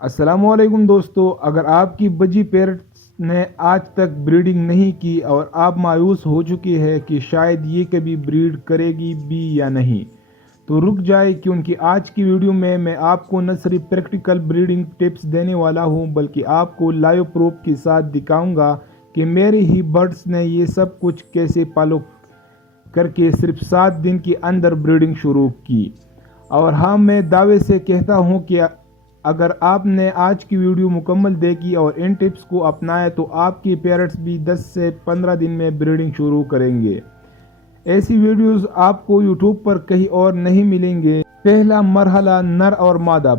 السلام علیکم دوستو، اگر آپ کی بجی پیرٹس نے آج تک بریڈنگ نہیں کی اور آپ مایوس ہو چکی ہے کہ شاید یہ کبھی بریڈ کرے گی بھی یا نہیں، تو رک جائے، کیونکہ آج کی ویڈیو میں آپ کو نہ صرف پریکٹیکل بریڈنگ ٹپس دینے والا ہوں بلکہ آپ کو لائیو پروف کے ساتھ دکھاؤں گا کہ میرے ہی برڈز نے یہ سب کچھ کیسے فالو کر کے صرف 7 دن کے اندر بریڈنگ شروع کی۔ اور ہاں، میں دعوے سے کہتا ہوں کہ اگر آپ نے آج کی ویڈیو مکمل دیکھی اور ان ٹپس کو اپنائے تو آپ کی پیرٹس بھی 10 سے 15 دن میں بریڈنگ شروع کریں گے۔ ایسی ویڈیوز آپ کو یوٹیوب پر کہیں اور نہیں ملیں گے۔ پہلا مرحلہ، نر اور مادہ۔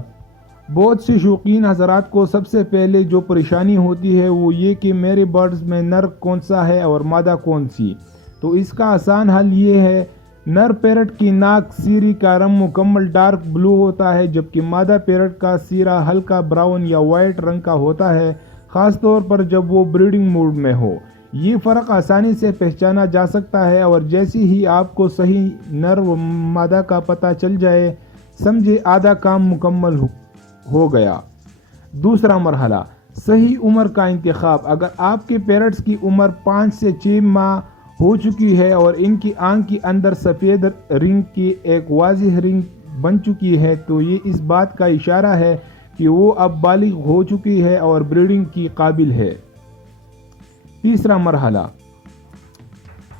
بہت سے شوقین حضرات کو سب سے پہلے جو پریشانی ہوتی ہے وہ یہ کہ میرے برڈز میں نر کون سا ہے اور مادہ کون سی۔ تو اس کا آسان حل یہ ہے، نر پیرٹ کی ناک سیری کا رنگ مکمل ڈارک بلو ہوتا ہے، جبکہ مادہ پیرٹ کا سیرا ہلکا براؤن یا وائٹ رنگ کا ہوتا ہے، خاص طور پر جب وہ بریڈنگ موڈ میں ہو۔ یہ فرق آسانی سے پہچانا جا سکتا ہے، اور جیسے ہی آپ کو صحیح نر و مادہ کا پتہ چل جائے، سمجھے آدھا کام مکمل ہو گیا۔ دوسرا مرحلہ، صحیح عمر کا انتخاب۔ اگر آپ کے پیرٹس کی عمر 5 سے 6 ماہ ہو چکی ہے اور ان کی آنکھ کے اندر سفید رنگ کی ایک واضح رنگ بن چکی ہے، تو یہ اس بات کا اشارہ ہے کہ وہ اب بالغ ہو چکی ہے اور بریڈنگ کی قابل ہے۔ تیسرا مرحلہ،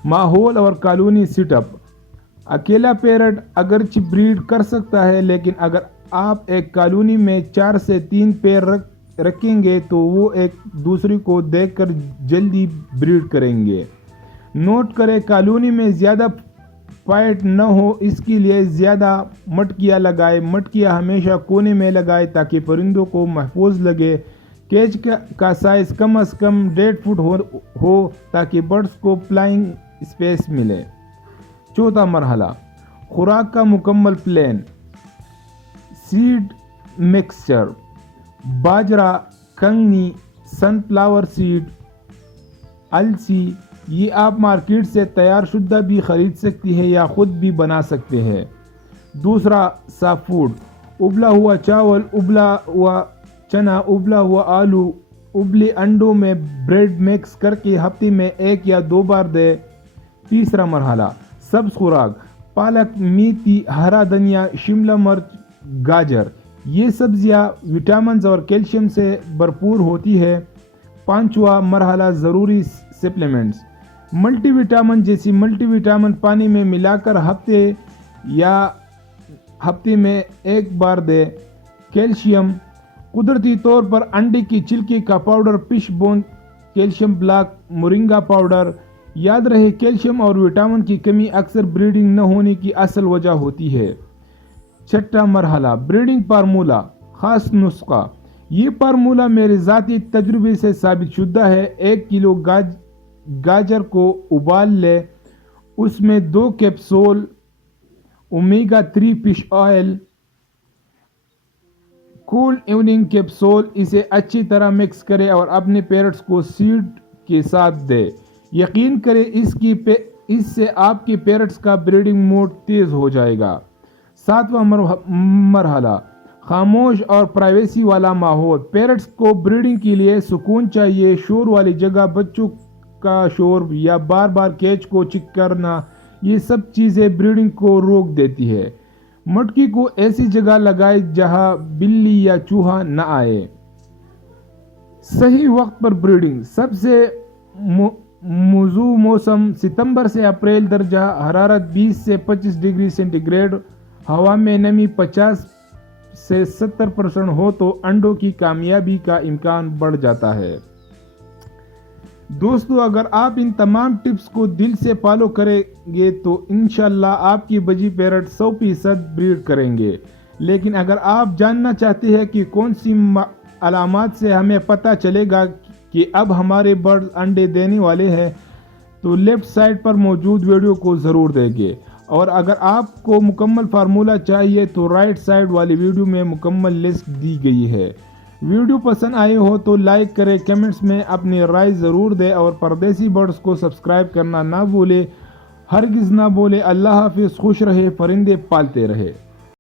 ماحول اور کالونی سیٹ اپ۔ اکیلا پیرٹ اگرچہ بریڈ کر سکتا ہے، لیکن اگر آپ ایک کالونی میں 4 سے 3 پیر رکھیں گے تو وہ ایک دوسرے کو دیکھ کر جلدی بریڈ کریں گے۔ نوٹ کریں، کالونی میں زیادہ فائٹ نہ ہو، اس کے لیے زیادہ مٹکیاں لگائیں۔ مٹکیاں ہمیشہ کونے میں لگائیں تاکہ پرندوں کو محفوظ لگے۔ کیج کا سائز کم از کم 1.5 فٹ ہو تاکہ برڈز کو فلائنگ اسپیس ملے۔ چوتھا مرحلہ، خوراک کا مکمل پلان۔ سیڈ مکسچر، باجرہ، کنگنی، سن فلاور سیڈ، السی، یہ آپ مارکیٹ سے تیار شدہ بھی خرید سکتی ہے یا خود بھی بنا سکتے ہیں۔ دوسرا، سافٹ فوڈ، ابلا ہوا چاول، ابلا ہوا چنا، ابلا ہوا آلو، ابلے انڈوں میں بریڈ مکس کر کے ہفتے میں 1 یا 2 بار دے۔ تیسرا مرحلہ، سبز خوراک، پالک، میتھی، ہرا دھنیا، شملہ مرچ، گاجر، یہ سبزیاں وٹامنز اور کیلشیم سے بھرپور ہوتی ہے۔ پانچواں مرحلہ، ضروری سپلیمنٹس۔ ملٹی وٹامن جیسی ملٹی وٹامن پانی میں ملا کر ہفتے میں 1 بار دے۔ کیلشیم، قدرتی طور پر انڈے کی چھلکے کا powder, fish bone calcium block, moringa powder. یاد رہے، کیلشیم اور وٹامن کی کمی اکثر بریڈنگ نہ ہونے کی اصل وجہ ہوتی ہے۔ چھٹا مرحلہ، بریڈنگ فارمولہ، خاص نسخہ۔ یہ فارمولہ میرے ذاتی تجربے سے ثابت شدہ ہے۔ 1 کلو گاجر کو ابال لے، اس میں 2 capsule omega 3 fish oil, cold evening capsule, اسے اچھی طرح مکس کرے اور اپنے پیرٹس کو سیڈ کے ساتھ دے۔ یقین کریں، اس سے آپ کے پیرٹس کا بریڈنگ موڈ تیز ہو جائے گا۔ 7واں مرحلہ، خاموش اور پرائیویسی والا ماحول۔ پیرٹس کو بریڈنگ کے لیے سکون چاہیے۔ شور والی جگہ، بچوں کا شور یا بار بار کیج کو چیک کرنا، یہ سب چیزیں بریڈنگ کو روک دیتی ہے۔ مٹکی کو ایسی جگہ لگائیں جہاں بلی یا چوہا نہ آئے۔ صحیح وقت پر بریڈنگ۔ سب سے موزوں موسم ستمبر سے اپریل۔ درجہ حرارت 20 سے 25 ڈگری سینٹی گریڈ۔ ہوا میں نمی 50 سے 70% ہو تو انڈوں کی کامیابی کا امکان بڑھ جاتا ہے۔ دوستو، اگر آپ ان تمام ٹپس کو دل سے فالو کریں گے تو انشاءاللہ آپ کی بجی پیرٹ 100% بریڈ کریں گے۔ لیکن اگر آپ جاننا چاہتے ہیں کہ کون سی علامات سے ہمیں پتہ چلے گا کہ اب ہمارے برڈ انڈے دینے والے ہیں، تو لیفٹ سائڈ پر موجود ویڈیو کو ضرور دیکھیں، اور اگر آپ کو مکمل فارمولہ چاہیے تو رائٹ سائڈ والی ویڈیو میں مکمل لسٹ دی گئی ہے۔ ویڈیو پسند آئے ہو تو لائک کریں، کمنٹس میں اپنی رائے ضرور دیں، اور پردیسی برڈز کو سبسکرائب کرنا نہ بھولیں۔ ہرگز نہ بولے۔ اللہ حافظ، خوش رہے، پرندے پالتے رہے۔